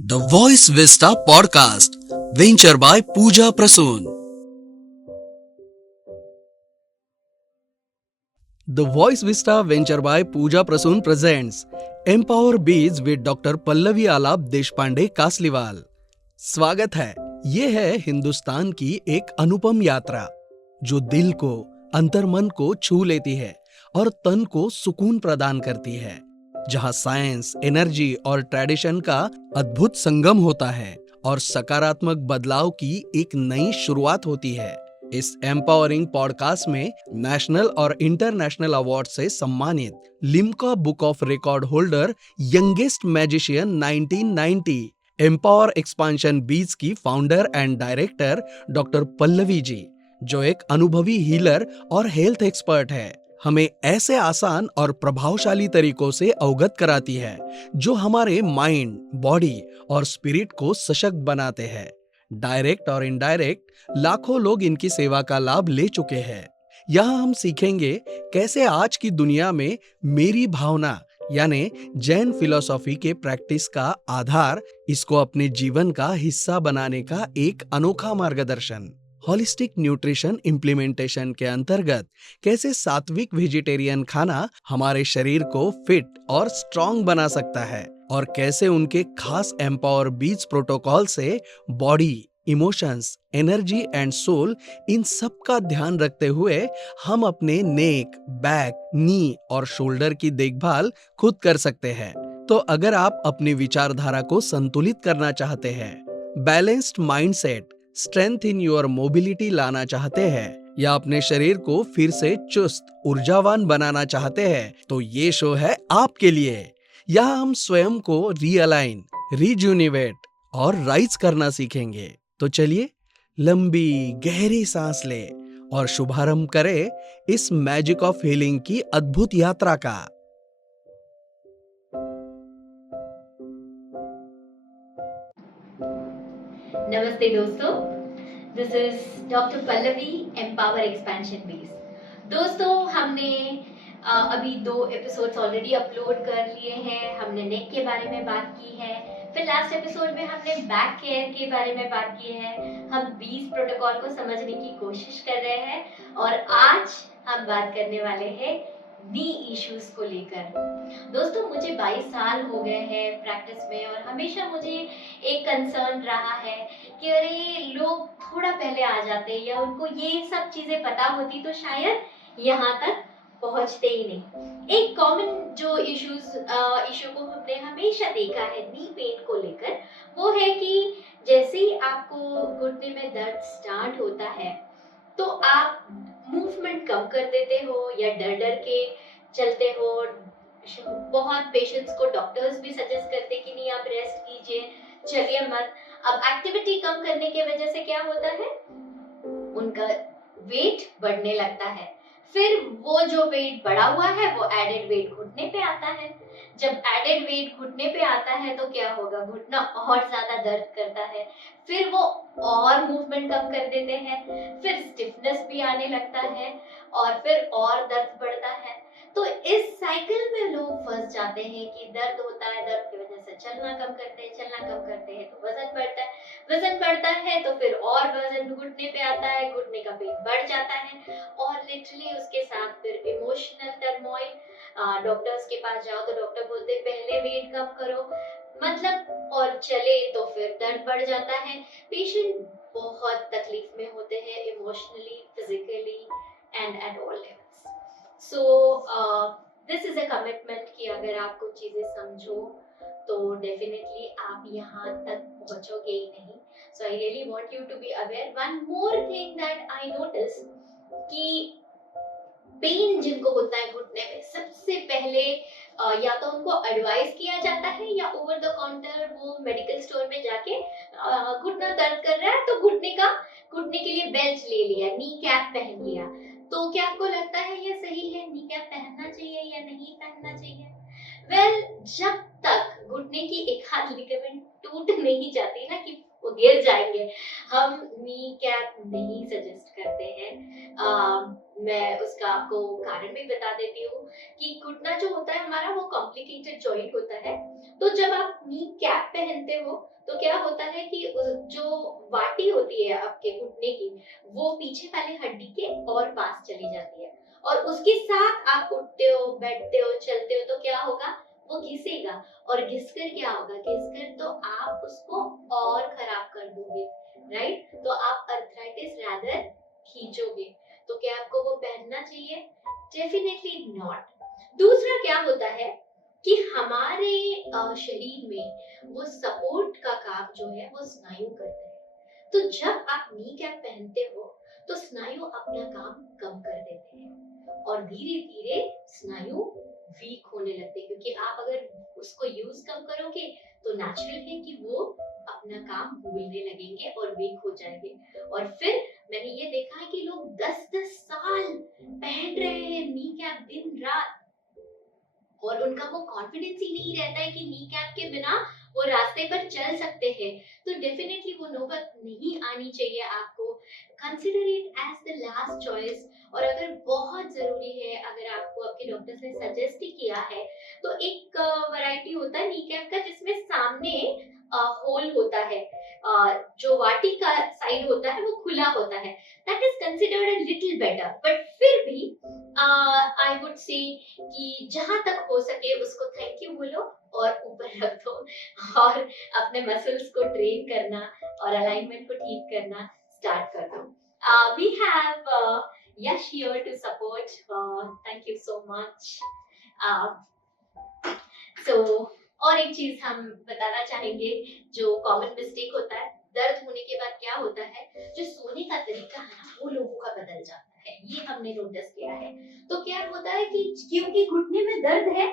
The Voice Vista Podcast, venture by Pooja Prasoon. The Voice Vista venture by Pooja Prasoon presents Empower Bees with Dr. Pallavi आलाप देशपांडे कासलीवाल। स्वागत है। ये है हिंदुस्तान की एक अनुपम यात्रा जो दिल को, अंतर्मन को छू लेती है और तन को सुकून प्रदान करती है, जहां साइंस, एनर्जी और ट्रेडिशन का अद्भुत संगम होता है और सकारात्मक बदलाव की एक नई शुरुआत होती है। इस एम्पावरिंग पॉडकास्ट में नेशनल और इंटरनेशनल अवार्ड से सम्मानित Limca book of record holder youngest magician 1990 empower expansion बीज की founder and director doctor Pallavi ji, जो एक अनुभवी हीलर और हेल्थ एक्सपर्ट है, हमें ऐसे आसान और प्रभावशाली तरीकों से अवगत कराती है जो हमारे माइंड, बॉडी और स्पिरिट को सशक्त बनाते हैं। डायरेक्ट और इनडायरेक्ट लाखों लोग इनकी सेवा का लाभ ले चुके हैं। यहाँ हम सीखेंगे कैसे आज की दुनिया में मेरी भावना यानी जैन फिलॉसफी के प्रैक्टिस का आधार, इसको अपने जीवन का हिस्सा बनाने का एक अनोखा मार्गदर्शन। होलिस्टिक न्यूट्रिशन इम्प्लीमेंटेशन के अंतर्गत कैसे सात्विक वेजिटेरियन खाना हमारे शरीर को फिट और स्ट्रॉन्ग बना सकता है और कैसे उनके खास एम्पावर बीज प्रोटोकॉल से body, emotions, energy and soul, इन सब का ध्यान रखते हुए हम अपने नेक, बैक, नी और शोल्डर की देखभाल खुद कर सकते हैं। तो अगर आप अपनी विचारधारा को संतुलित करना चाहते हैं, balanced mindset, strength in your mobility लाना चाहते हैं या अपने शरीर को फिर से चुस्त, ऊर्जावान बनाना चाहते हैं, तो ये शो है आपके लिए। यहाँ हम स्वयं को रीअलाइन, रिजुनिवेट और राइज करना सीखेंगे। तो चलिए लंबी गहरी सांस ले और शुभारंभ करें इस मैजिक ऑफ हीलिंग की अद्भुत यात्रा का। नमस्ते दोस्तों, this is doctor Pallavi, empower expansion base. दोस्तों, हमने अभी 2 एपिसोड्स ऑलरेडी अपलोड कर लिए हैं। हमने नेक के बारे में बात की है, फिर लास्ट एपिसोड में हमने बैक केयर के बारे में बात की है। हम 20 प्रोटोकॉल को समझने की कोशिश कर रहे हैं और आज हम बात करने वाले हैं नी इश्यूज को लेकर। दोस्तों, मुझे 22 साल हो गए हैं प्रैक्टिस में और हमेशा मुझे एक कंसर्न रहा है कि अरे लोग थोड़ा पहले आ जाते या उनको ये सब चीजें पता होती तो शायद यहाँ तक पहुंचते ही नहीं। एक कॉमन जो इशू को हमने हमेशा देखा है नी पेन को लेकर, वो है कि जैसे ही आपको घुटने में दर्द स्टार्ट होता है तो आप मूवमेंट कम कर देते हो या डर डर के चलते हो। बहुत पेशेंट्स को डॉक्टर्स भी सजेस्ट करते कि नहीं, आप रेस्ट कीजिए, चलिए मत। अब एक्टिविटी कम करने की वजह से क्या होता है, उनका वेट बढ़ने लगता है। फिर वो जो वेट बढ़ा हुआ है वो एडेड वेट घुटने पे आता है। जब एडेड वेट घुटने पे आता है तो क्या होगा, घुटना और ज्यादा दर्द करता है। फिर वो और मूवमेंट कम कर देते हैं, फिर स्टिफनेस भी आने लगता है और फिर और दर्द बढ़ता है। तो इस साइकिल में लोग फंस जाते हैं कि दर्द होता है, दर्द की वजह से चलना कम करते हैं, चलना कम करते हैं तो वजन बढ़ता है, वजन बढ़ता है तो फिर और वजन घुटने पे आता है, घुटने का वेट बढ़ जाता है और लिटरली उसके साथ फिर इमोशनल टर्मोइल। डॉक्टर्स के पास जाओ तो डॉक्टर बोलते हैं पहले वेट कम करो, मतलब, और चले तो फिर दर्द बढ़ जाता है। पेशेंट बहुत तकलीफ में होते हैं emotionally, physically and at all levels. So this is a commitment कि अगर आप कुछ चीजें समझो तो डेफिनेटली आप यहाँ तक पहुंचोगे ही नहीं। So I really want you to be aware. One more thing that I notice कि पेन जिनको होता है घुटने में, सबसे पहले या तो उनको एडवाइस किया जाता है या ओवर द काउंटर वो मेडिकल स्टोर में जाके घुटना दर्द कर रहा है तो घुटने के लिए बेल्ट ले लिया, नी कैप पहन लिया। तो क्या आपको लगता है ये सही है, नी कैप पहनना चाहिए या नहीं पहनना चाहिए? वेल, जब तक घुटने की एक हाथ लिगामेंट टूट नहीं जाती ना कि गिर जाएंगे। हम नी कैप नहीं सजेस्ट करते हैं। मैं उसका आपको कारण भी बता देती हूँ कि घुटना जो होता है हमारा वो कॉम्प्लिकेटेड जॉइंट होता है। तो जब आप नी कैप पहनते हो तो क्या होता है कि जो वाटी होती है आपके घुटने की वो पीछे वाले हड्डी के और पास चली जाती है, और उसके साथ आप उठते हो, बैठते हो, चलते हो तो क्या होगा, वो घिसेगा, और घिसकर क्या होगा, घिसकर तो आप उसको और खराब कर दोगे, राइट? तो आप अर्थराइटिस रादर खींचोगे। तो क्या आपको वो पहनना चाहिए? Definitely not. दूसरा क्या होता है कि हमारे शरीर में वो सपोर्ट का काम जो है वो स्नायु करते हैं। तो जब आप नी कैप पहनते हो तो स्नायु अपना काम कम कर देते हैं और धीरे धीरे स्नायु वीक होने लगते हैं, क्योंकि आप अगर उसको यूज कम करोगे तो नेचुरल है कि वो अपना काम भूलने लगेंगे और वीक हो जाएंगे। और फिर मैंने ये देखा है कि लोग 10-10 साल पहन रहे हैं नी कैप दिन रात, और उनका वो कॉन्फिडेंस ही नहीं रहता है कि नी कैप के बिना वो रास्ते पर चल सकते हैं। तो डेफिनेटली वो नौबत नहीं आनी चाहिए आपको। Consider it as the last choice. और अगर बहुत जरूरी है, अगर आपको आपके डॉक्टर्स ने सजेस्ट ही किया है, तो एक वैरायटी होता है नी कैप का जिसमें सामने होल होता है, जो वाटी का साइड होता है वो खुला होता है। That is considered a little better, but फिर भी आई वुड से कि जहां तक हो सके उसको थैंक यू बोलो और ऊपर रख दो, और अपने मसल्स को ट्रेन करना और अलाइनमेंट को ठीक करना स्टार्ट कर दो। We have Yash here to support, thank you so much. So और एक चीज हम बताना चाहेंगे, जो कॉमन मिस्टेक होता है, दर्द होने के बाद क्या होता है, जो सोने का तरीका है ना वो लोगों का बदल जाता है, ये हमने नोटिस किया है। तो क्या होता है कि क्योंकि घुटने में दर्द है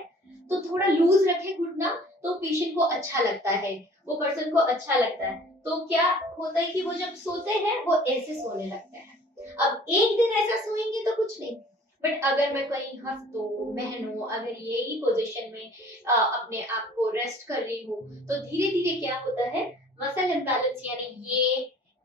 तो थोड़ा लूज रखे घुटना तो पेशेंट को अच्छा लगता है, वो पर्सन को अच्छा लगता है। तो क्या होता है कि वो जब सोते हैं वो ऐसे सोने लगते हैं। अब एक दिन ऐसा सोएंगे तो कुछ नहीं, बट अगर मैं कहीं हफ्तों महीनों अगर यही पोजीशन में अपने आप को रेस्ट कर रही हूँ तो धीरे धीरे क्या होता है, मसल इम्बैलेंस यानी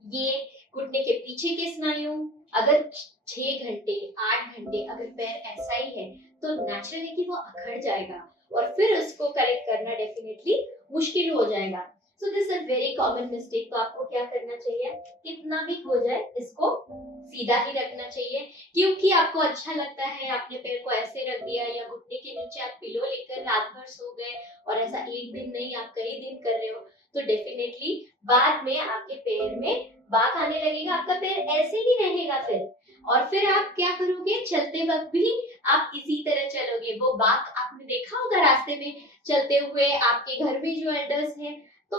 ये घुटने के पीछे के स्नायु अगर 6 घंटे 8 घंटे अगर पैर ऐसा ही है तो नेचुरल है कि वो अकड़ जाएगा और फिर उसको करेक्ट करना डेफिनेटली मुश्किल हो जाएगा। So this is very common mistake. तो आपको क्या करना चाहिए, कितना भी हो जाए इसको सीधा ही रखना चाहिए, क्योंकि आपको अच्छा लगता है, आपने पैर को ऐसे रख दिया या घुटने के नीचे आप पिलो लेकर रात भर सो गए और ऐसा एक दिन नहीं आप कई दिन कर रहे हो, तो डेफिनेटली बाद में आपके पैर में बाक आने लगेगा, आपका पैर ऐसे ही रहेगा फिर, और फिर आप क्या करोगे, चलते वक्त भी आप इसी तरह चलोगे। वो बाक आपने देखा होगा रास्ते में चलते हुए, आपके घर में जो एल्डर्स हैं, तो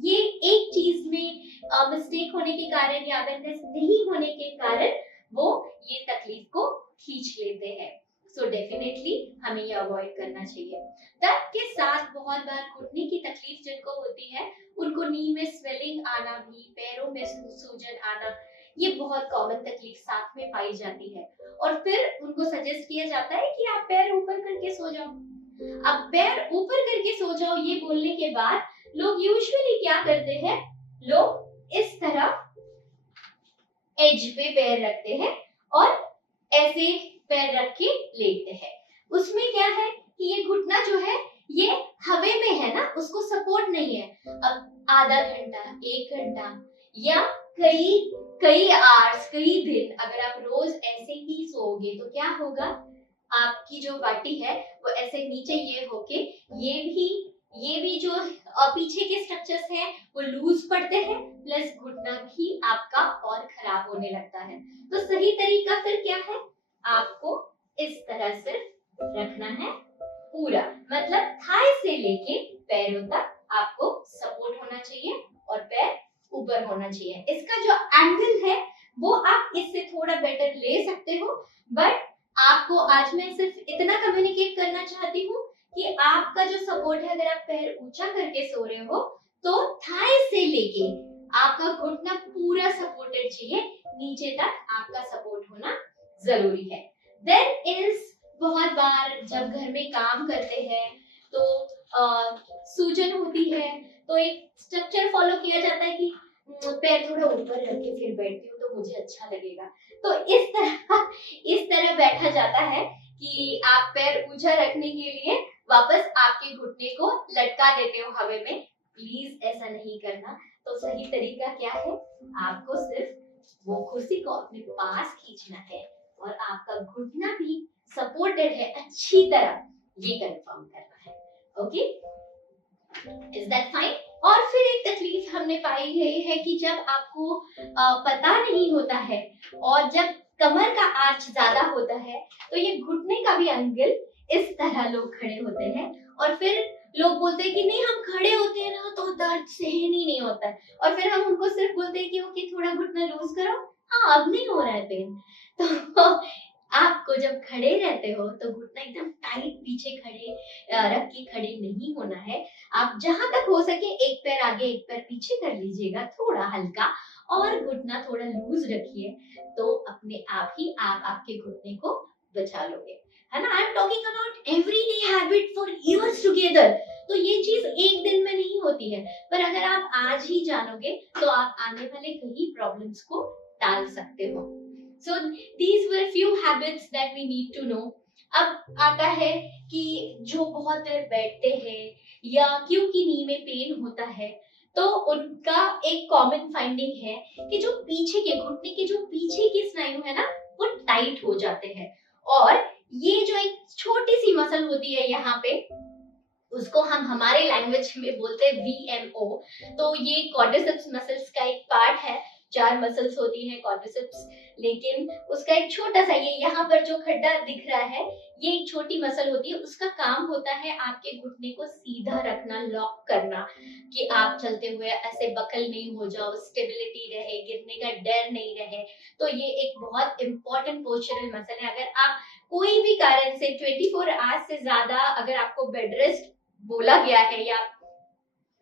ये एक चीज में मिस्टेक होने के कारण या अवेयरनेस नहीं होने के कारण वो ये तकलीफ को खींच लेते हैं। सो डेफिनेटली हमें ये अवॉइड करना चाहिए। दर्द के साथ बहुत बार घुटने की तकलीफ जिनको होती है उनको नी में स्वेलिंग आना भी, पैरों में सूजन आना, ये बहुत कॉमन तकलीफ साथ में पाई जाती है, और फिर उनको सजेस्ट किया जाता है कि आप पैर ऊपर करके सो जाओ। अब पैर ऊपर करके सो जाओ ये बोलने के बाद लोग यूजुअली क्या करते हैं, लोग इस तरह एज पे पैर रखते हैं और ऐसे पैर रख के लेटते हैं। उसमें क्या है कि ये घुटना जो है ये हवा में है ना, उसको सपोर्ट नहीं है। अब आधा घंटा, 1 घंटा या कई आवर्स, कई दिन अगर आप रोज ऐसे ही सोओगे तो क्या होगा, आपकी जो वाटी है वो ऐसे नीचे ये होके ये भी जो पीछे के स्ट्रक्चर्स हैं वो लूज पड़ते हैं, प्लस घुटना भी आपका और खराब होने लगता है। तो सही तरीका फिर क्या है, आपको इस तरह से रखना है पूरा, मतलब थाई से लेके पैरों तक आपको सपोर्ट होना चाहिए और पैर ऊपर होना चाहिए। इसका जो एंगल है वो आप इससे थोड़ा बेटर ले सकते हो, बट आपको आज मैं सिर्फ इतना कम्युनिकेट करना चाहती हूँ कि आपका जो सपोर्ट है, अगर आप पैर ऊंचा करके सो रहे हो तो थाई से लेके आपका घुटना पूरा सपोर्टेड चाहिए, नीचे तक आपका सपोर्ट होना जरूरी है। देन इज बहुत बार जब घर में काम करते हैं तो सूजन होती है, तो एक स्ट्रक्चर फॉलो किया जाता है कि पैर थोड़ा ऊपर रख के फिर बैठती हूँ तो मुझे अच्छा लगेगा। तो इस तरह बैठा जाता है कि आप पैर ऊंचा रखने के लिए वापस आपके घुटने को लटका देते हो हवा में। प्लीज ऐसा नहीं करना। तो सही तरीका क्या है, आपको सिर्फ वो कुर्सी को अपने पास खींचना है और आपका घुटना भी सपोर्टेड है अच्छी तरह, ये कंफर्म करना है। Okay, is that fine? और फिर एक तकलीफ हमने पाई है कि जब आपको पता नहीं होता है और जब कमर का आर्च ज्यादा होता है तो ये घुटने का भी एंगल, इस तरह लोग खड़े होते हैं और फिर लोग बोलते हैं कि नहीं हम खड़े होते हैं ना तो दर्द सहन ही नहीं होता है, और फिर हम उनको सिर्फ बोलते हैं कि ओके थोड़ा घुटना लूज करो, हाँ अब नहीं हो रहा है पेन। तो आपको जब खड़े रहते हो तो घुटना एकदम टाइट पीछे रख के खड़े नहीं होना है। आप जहां तक हो सके एक पैर आगे एक पैर पीछे कर लीजिएगा थोड़ा हल्का, और घुटना थोड़ा लूज रखिए, तो अपने आप ही आप आपके घुटने को बचा लोगे, है ना। I am talking about everyday habit for years together. तो ये चीज एक दिन में नहीं होती है, पर अगर आप आज ही जानोगे तो आप आने वाले कई प्रॉब्लम्स को टाल सकते हो। So these were few habits that we need to know. अब आता है कि जो बहुत देर बैठते हैं या क्योंकि नी में पेन होता है, तो उनका एक कॉमन फाइंडिंग है कि जो पीछे के घुटने के जो पीछे की स्नायु है ना वो टाइट हो जाते हैं, और ये जो एक छोटी सी मसल होती है यहाँ पे, उसको हम हमारे लैंग्वेज में बोलते हैं VMO। तो ये क्वाड्रिसेप्स मसल्स का एक पार्ट है। 4 मसल्स होती हैं क्वाड्रिसेप्स, लेकिन उसका एक छोटा सा, ये यहाँ पर जो खड्डा दिख रहा है ये एक छोटी मसल होती है। उसका काम होता है आपके घुटने को सीधा रखना, लॉक करना, कि आप चलते हुए ऐसे बकल नहीं हो जाओ, स्टेबिलिटी रहे, गिरने का डर नहीं रहे। तो ये एक बहुत इंपॉर्टेंट पोस्चरल मसल है। अगर आप कोई भी कारण से 24 आवर्स से ज्यादा अगर आपको बेड रेस्ट बोला गया है या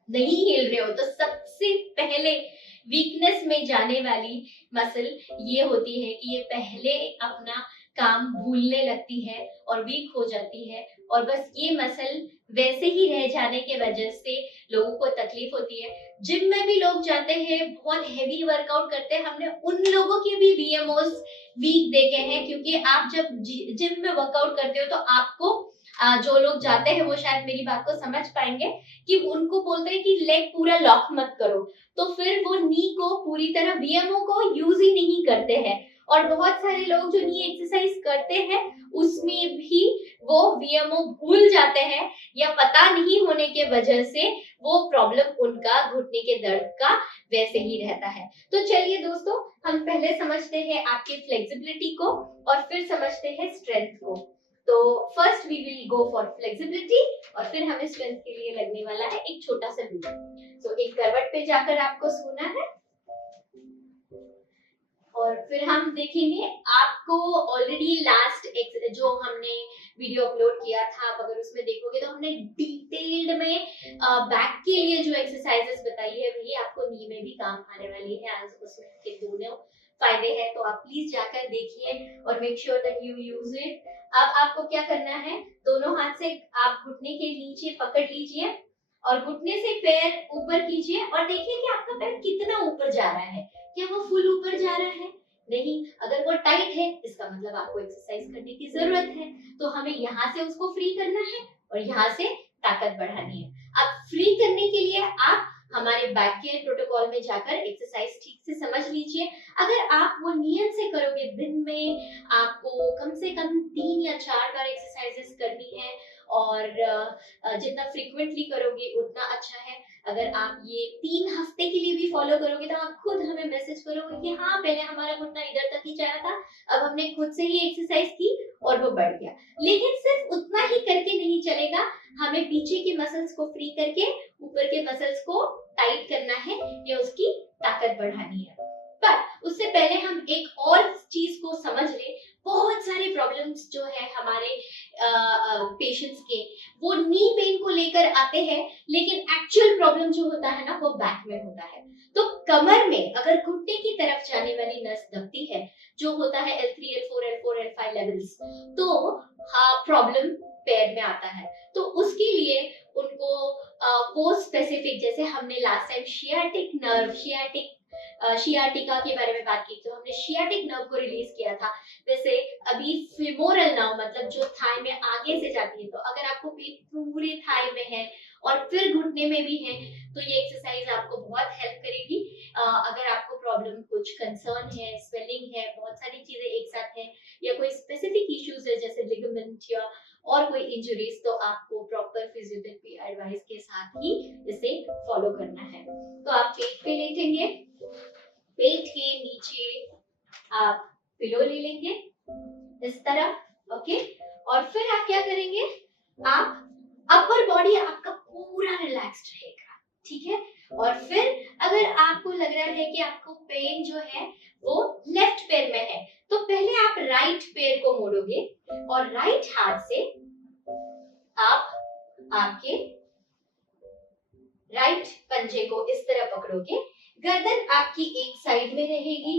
नहीं हिल रहे हो, तो सबसे पहले वीकनेस में जाने वाली मसल ये होती है कि ये पहले अपना काम भूलने लगती है और वीक हो जाती है, और बस ये मसल वैसे ही रह जाने के वजह से लोगों को तकलीफ होती है। जिम में भी लोग जाते हैं, बहुत हेवी वर्कआउट करते हैं, हमने उन लोगों के भी VMOs वीक देखे हैं, क्योंकि आप जब जिम में वर्कआउट करते हो तो आपको जो लोग जाते हैं वो शायद मेरी बात को समझ पाएंगे कि उनको बोलते हैं कि लेग पूरा लॉक मत करो, तो फिर वो नी को पूरी तरह VMO को यूज ही नहीं करते हैं। और बहुत सारे लोग जो नी एक्सरसाइज करते हैं उसमें भी वो VMO भूल जाते हैं, या पता नहीं होने के वजह से वो प्रॉब्लम उनका घुटने के दर्द का वैसे ही रहता है। तो चलिए दोस्तों, हम पहले समझते हैं आपके फ्लेक्सिबिलिटी को और फिर समझते हैं स्ट्रेंथ को। तो first we will go for flexibility, और फिर हमें स्ट्रेंथ के लिए लगने वाला है एक छोटा सा लूप। तो एक करवट पे जाकर आपको सोना है, और फिर हम देखेंगे आपको ऑलरेडी लास्ट जो हमने वीडियो अपलोड किया था, आप अगर उसमें देखोगे तो हमने डिटेल्ड में बैक के लिए जो एक्सरसाइजेस बताई है वही आपको नी में भी काम आने वाली है। आज उसमें के दोनों फायदे हैं, तो आप प्लीज जाकर देखिए और make sure that you use it. अब आपको क्या करना है, दोनों हाथ से आप घुटने के नीचे पकड़ लीजिए और घुटने से पैर ऊपर कीजिए और देखिए कि आपका पैर कितना ऊपर जा रहा है। क्या वो फुल ऊपर जा रहा है? नहीं। अगर वो टाइट है इसका मतलब आपको एक्सरसाइज करने की जरूरत है, तो हमें यहाँ से उसको फ्री करना है और यहाँ से ताकत बढ़ानी है। अब फ्री करने के लिए आप हमारे बैक केयर प्रोटोकॉल में जाकर एक्सरसाइज ठीक से समझ लीजिए। अगर आप वो नियत से करोगे, दिन में आपको कम से कम 3 या 4 बार एक्सरसाइजेस करनी है, और जितना फ्रीक्वेंटली करोगे उतना अच्छा है। अगर आप ये 3 हफ्ते के लिए भी फॉलो करोगे तो आप खुद हमें मैसेज करोगे कि हाँ पहले हमारा घुटना इधर तक ही जा रहा था, अब हमने खुद से ही एक्सरसाइज की और वो बढ़ गया। लेकिन सिर्फ उतना ही करके नहीं चलेगा, हमें पीछे के मसल्स को फ्री करके ऊपर के मसल्स को टाइट करना है या उसकी ताकत बढ़ानी है। पर उससे पहले हम एक और चीज को समझ ले। बहुत सारे प्रॉब्लम्स जो है हमारे पेशेंट्स के, वो नी पेन को लेकर आते हैं, लेकिन एक्चुअल प्रॉब्लम जो होता है ना वो बैक में होता है। तो कमर में अगर घुटने की तरफ जाने वाली नस दबती है, जो होता है L3, L4, L4, L5 levels, तो हाँ प्रॉब्लम पैर में आता है। तो उसके लिए उनको वो स्पेसिफिक, जैसे हमने last time sciatic nerve, sciatic sciatica के बारे में बात की तो हमने शियाटिक नर्व को रिलीज किया था। वैसे अभी फिमोरल नर्व मतलब जो थाई में आगे से जाती है, तो अगर आपको पेन पूरे थाई में है और फिर घुटने में भी है तो ये एक्सरसाइज आपको बहुत हेल्प करेगी। अगर आपको प्रॉब्लम कुछ कंसर्न है, स्वेलिंग है, बहुत सारी चीजें एक साथ है या कोई स्पेसिफिक इश्यूज है जैसे लिगामेंट या और कोई इंजरीज, तो आपको प्रॉपर फिजियोथेरेपी एडवाइस के साथ ही इसे फॉलो करना है। तो आप पेट पे लेटेंगे, पेट के नीचे आप पिलो ले लेंगे इस तरह, ओके। और फिर आप क्या करेंगे, आप अपर बॉडी आपका पूरा रिलैक्स्ड रहेगा, ठीक है। और फिर अगर आपको लग रहा है कि आपको पेन जो है वो लेफ्ट पैर में है, तो पहले आप राइट पैर को मोड़ोगे और राइट हाथ से आप आपके राइट पंजे को इस तरह पकड़ोगे, गर्दन आपकी एक साइड में रहेगी,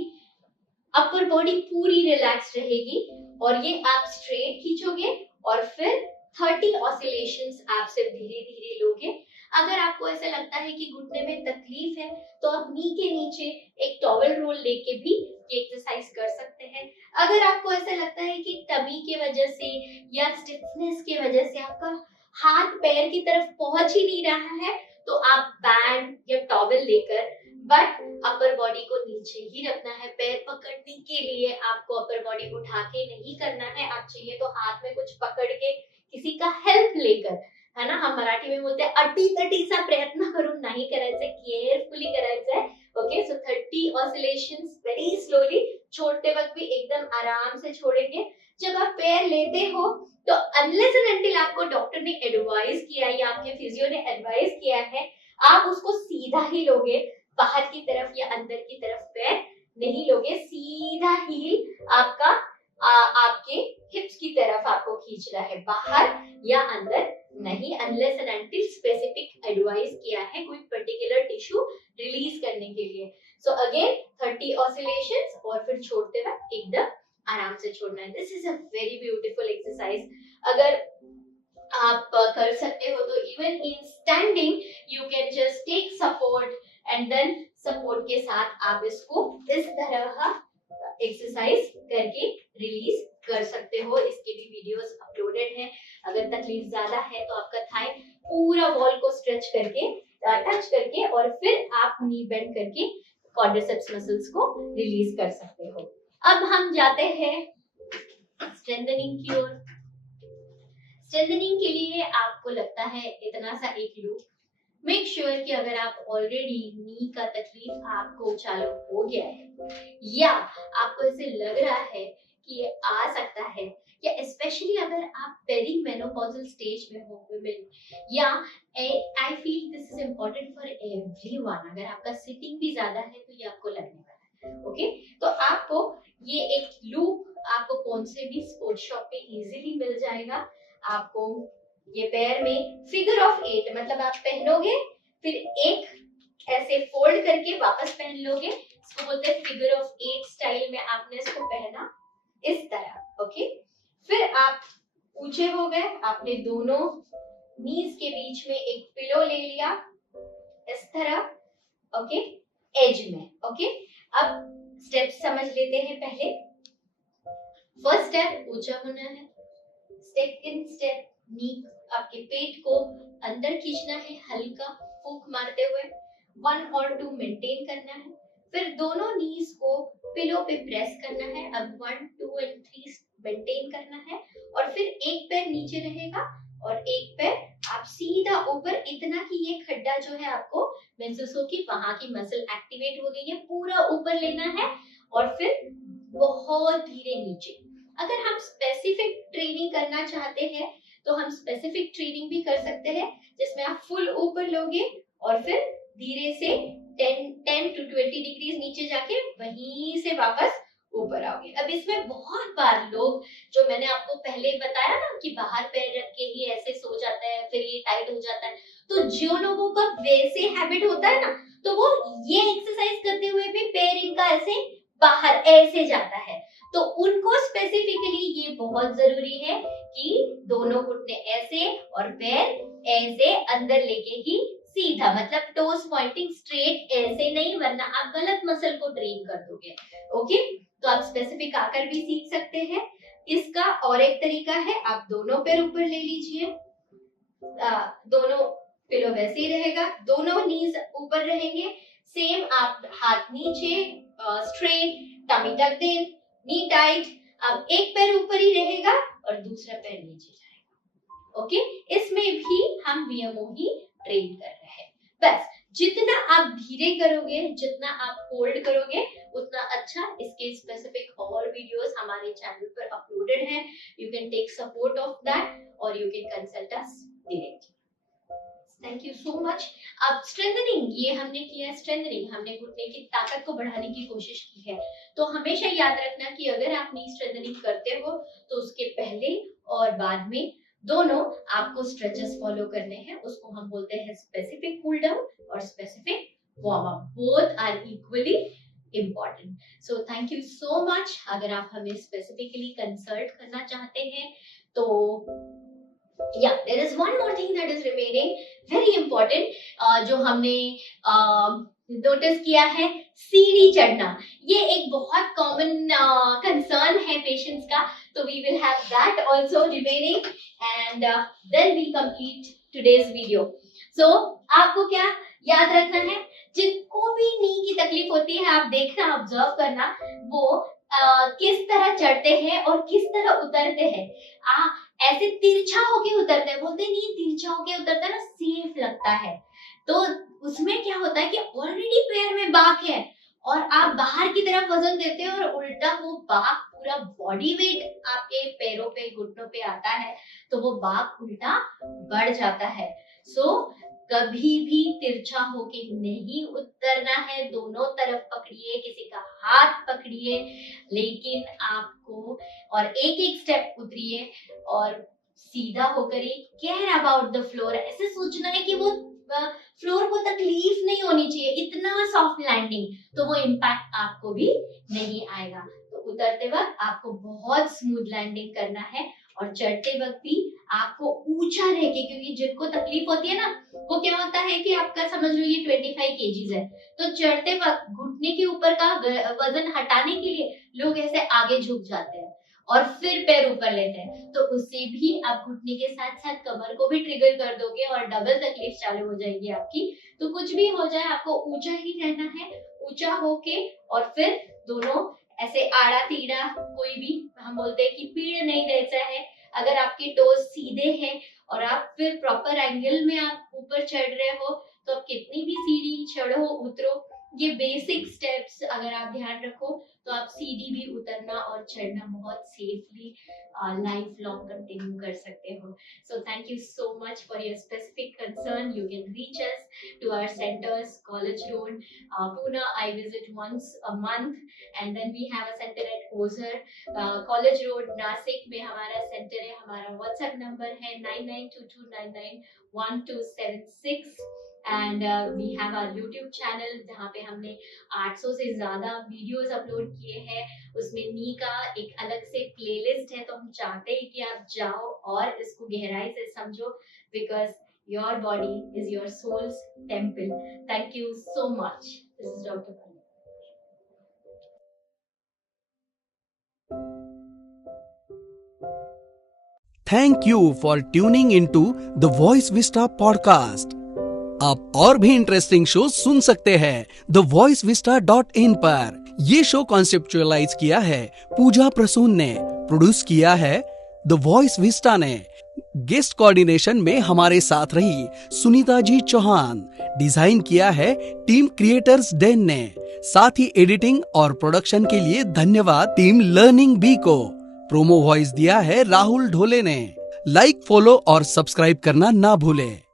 अपर बॉडी पूरी रिलैक्स रहेगी और ये आप स्ट्रेट खींचोगे और फिर 30 ऑसिलेशंस आप सिर्फ धीरे धीरे लोगे। अगर आपको ऐसा लगता है कि घुटने में तकलीफ है तो आप नी के नीचे एक टॉवल रोल लेके भी ये एक्सरसाइज कर सकते हैं। अगर आपको ऐसा लगता है कि टमी की वजह से या स्टिफनेस की वजह से आपका हाथ पैर की तरफ पहुंच ही नहीं रहा है, तो आप बैंड या टॉवल लेकर बट अपर बॉडी को नीचे ही रखना है। पैर पकड़ने के लिए आपको अपर बॉडी को उठा के नहीं करना है, आप चाहिए तो हाथ में कुछ पकड़ के किसी का हेल्प लेकर, है ना, हम मराठी में बोलते हैं अटी तटीचा प्रयत्न करून नाही करायचं, केअरफुली करायचं है, ओके। सो 30 ऑसिलेशंस वेरी स्लोली, छोड़ते वक्त भी एकदम आराम से छोड़ेंगे। जब आप पैर लेते हो तो अनलेस एंड अनटिल आपको डॉक्टर ने एडवाइस किया या आपके फिजियो ने एडवाइस किया है, आप उसको सीधा ही लोगे, बाहर की तरफ या अंदर की तरफ पैर नहीं लोगे। सीधा हील आपका आपके हिप्स की तरफ आपको खींचना है, बाहर या अंदर नहीं, unless and until specific advice किया है कोई पर्टिकुलर टिश्यू रिलीज करने के लिए। सो अगेन 30 ऑसिलेशंस और फिर छोड़ते वक्त एकदम आराम से छोड़ना है। This is a very beautiful exercise. अगर आप कर सकते हो तो even in standing you can just take support and then support के साथ आप इसको इस तरह एक्सरसाइज करके रिलीज कर सकते हो। इसके भी वीडियोस अपलोडेड हैं। अगर तकलीफ ज्यादा है तो आपका थाई पूरा वॉल को स्ट्रेच करके टच करके और फिर आप नी बेंड करके क्वाड्रिसेप्स मसल्स को रिलीज कर सकते हो। अब हम जाते हैं स्ट्रेंथनिंग की ओर। स्ट्रेंथनिंग के लिए आपको लगता है इतना सा एक लूप, मेक श्योर कि अगर आप ऑलरेडी नी का तकलीफ आपको चालू हो गया है या आपको ऐसे लग रहा है कि ये आ सकता है, या स्पेशली अगर आप पेरीमेनोपॉजल स्टेज में हो वुमेन, या I feel this is important for everyone, अगर आपका सिटिंग भी ज्यादा है तो ये आपको लगने वाला है, ओके। तो आपको ये एक लूप आपको कौन से भी स्पोर्ट शॉप पे इजीली मिल जाएगा। आपको ये पैर में फिगर ऑफ 8 मतलब आप पहनोगे फिर एक ऐसे फोल्ड करके वापस पहन लोगे, इसको बोलते हैं फिगर ऑफ 8 स्टाइल में आपने इसको पहना इस तरह, ओके। फिर आप ऊंचे हो गए, आपने दोनों नीज के बीच में एक पिलो ले लिया इस तरह, ओके, एज में, ओके। अब स्टेप्स समझ लेते हैं। पहले फर्स्ट स्टेप ऊंचा होना है, सेकंड स्टेप नी आपके पेट को अंदर खींचना है, हल्का फूंक मारते हुए 1 और 2 मेंटेन करना है, फिर दोनों नीज को पिलो पे प्रेस करना है, अब 1 2 और 3 मेंटेन करना है और फिर एक पैर नीचे रहेगा और एक पैर आप सीधा ऊपर, इतना कि ये खड्डा जो है आपको महसूस हो कि वहां की मसल एक्टिवेट हो गई है, पूरा ऊपर लेना है और फिर बहुत धीरे नीचे। अगर हम स्पेसिफिक ट्रेनिंग करना चाहते हैं तो हम स्पेसिफिक ट्रेनिंग भी कर सकते हैं जिसमें आप फुल ऊपर लोगे और फिर धीरे से 10 to 20 डिग्रीज नीचे जाके वहीं से वापस ऊपर आओगे। अब इसमें बहुत बार लोग, जो मैंने आपको पहले बताया ना कि बाहर पैर रख के ही ऐसे सो जाता है फिर ये टाइट हो जाता है, तो जो लोगों का वैसे हैबिट होता है ना, तो वो ये एक्सरसाइज करते हुए भी पैर इनका ऐसे बाहर ऐसे जाता है, तो उनको स्पेसिफिकली ये बहुत जरूरी है कि दोनों घुटने ऐसे और पैर ऐसे अंदर लेके ही सीधा, मतलब टोस पॉइंटिंग स्ट्रेट, ऐसे नहीं, वरना आप गलत मसल को ट्रेन कर दोगे। ओके, तो आप स्पेसिफिक आकर भी सीख सकते हैं। इसका और एक तरीका है, आप दोनों पैर ऊपर ले लीजिए, दोनों पिलो वैसे ही रहेगा, दोनों नीज ऊपर रहेंगे, सेम आप हाथ नीचे straight, tummy tucked in, knee tight. अब एक पैर ऊपर ही रहेगा और दूसरा पैर नीचे जाएगा। ओके, इसमें भी हम VMO ही ट्रेन कर रहे हैं। बस जितना आप धीरे करोगे, जितना आप होल्ड करोगे, उतना अच्छा। इसके स्पेसिफिक और वीडियोस हमारे चैनल पर अपलोडेड हैं। You can take support of that और you can consult us directly. Thank you so much. अब स्ट्रेंथनिंग, ये हमने किया स्ट्रेंथनिंग, हमने घुटने की ताकत को बढ़ाने की कोशिश की है। तो हमेशा याद रखना कि अगर आप नी स्ट्रेंथनिंग करते हो तो उसके पहले और बाद में दोनों आपको स्ट्रेचेस फॉलो करने हैं। उसको हम बोलते हैं स्पेसिफिक कूल डाउन और specific warm up. Both are equally important. So thank you so much. अगर आप हमें स्पेसिफिकली कंसल्ट करना चाहते हैं तो yeah, there is one more thing that is remaining very important, जो हमने नोटिस किया है, सीढ़ी चढ़ना। ये एक बहुत कॉमन कंसर्न है पेशेंट्स का, तो we will have that also remaining and then we complete today's video. So आपको क्या याद रखना है, जिनको भी नी की तकलीफ होती है, आप देखना, ऑब्जर्व करना वो किस तरह चढ़ते हैं और किस तरह उतरते हैं। ऐसे तिरछा होके उतरते हैं, बोलते नहीं तिरछा होके उतरता है ना, सेफ लगता है। तो उसमें क्या होता है कि ऑलरेडी पैर में बाक है और आप बाहर की तरफ वजन देते हो और उल्टा वो बाक, पूरा बॉडी वेट आपके पैरों पे, घुटनों पे आता है, तो वो बाक उल्टा बढ़ जाता है। सो कभी भी तिरछा होके नहीं उतरना है, दोनों तरफ पकड़िए, किसी का हाथ पकड़िए, लेकिन आपको और एक एक स्टेप उतरिए और सीधा होकर ही केयर अबाउट द फ्लोर। ऐसे सोचना है कि वो फ्लोर को तकलीफ नहीं होनी चाहिए, इतना सॉफ्ट लैंडिंग, तो वो इम्पैक्ट आपको भी नहीं आएगा। तो उतरते वक्त आपको बहुत स्मूथ लैंडिंग करना है और चढ़ते वक्त भी आपको ऊंचा रह के, क्योंकि जिनको तकलीफ होती है ना, वो क्या होता है कि आपका समझ लो ये 25 kg है, तो चढ़ते वक्त घुटने के ऊपर का वजन हटाने के लिए लोग ऐसे आगे झुक जाते हैं और फिर पैर ऊपर लेते हैं, तो उससे भी आप घुटने के साथ साथ कमर को भी ट्रिगर कर दोगे और डबल तकलीफ चालू हो जाएगी आपकी। तो कुछ भी हो जाए, आपको ऊंचा ही रहना है, ऊंचा होके, और फिर दोनों ऐसे आड़ा तीड़ा, कोई भी, हम बोलते हैं कि पीड़ नहीं देता है। अगर आपके टोज सीधे हैं और आप फिर प्रॉपर एंगल में आप ऊपर चढ़ रहे हो, तो आप कितनी भी सीढ़ी चढ़ो उतरो, ये बेसिक स्टेप्स अगर आप ध्यान रखो तो आप सीढ़ी भी उतरना और चढ़ना बहुत सेफली लाइफ लॉन्ग कंटिन्यू कर सकते हो। So thank you so much for your specific concern. You can reach us to our centers, college road, Pune. I visit once a month and then we have a center at Ozar, college road, Nashik में हमारा center है। हमारा WhatsApp number है 9922991276 and we have our YouTube channel जहाँ पे हमने 800 से ज्यादा वीडियोस अपलोड किए हैं। उसमें नी का एक अलग से प्लेलिस्ट है, तो हम चाहते हैं कि आप जाओ और इसको गहराई से समझो, because your body is your soul's temple. Thank you so much. This is doctor Pallavi. Thank you for tuning into the Voice Vista podcast. आप और भी इंटरेस्टिंग शो सुन सकते हैं thevoicevista.in पर। ये शो कॉन्सेप्चुअलाइज किया है पूजा प्रसून ने, प्रोड्यूस किया है द वॉइस विस्टा ने, गेस्ट कोऑर्डिनेशन में हमारे साथ रही सुनीता जी चौहान, डिजाइन किया है टीम क्रिएटर्स डेन ने, साथ ही एडिटिंग और प्रोडक्शन के लिए धन्यवाद टीम लर्निंग बी को। प्रोमो वॉइस दिया है राहुल ढोले ने। लाइक, फॉलो और सब्सक्राइब करना ना भूलें।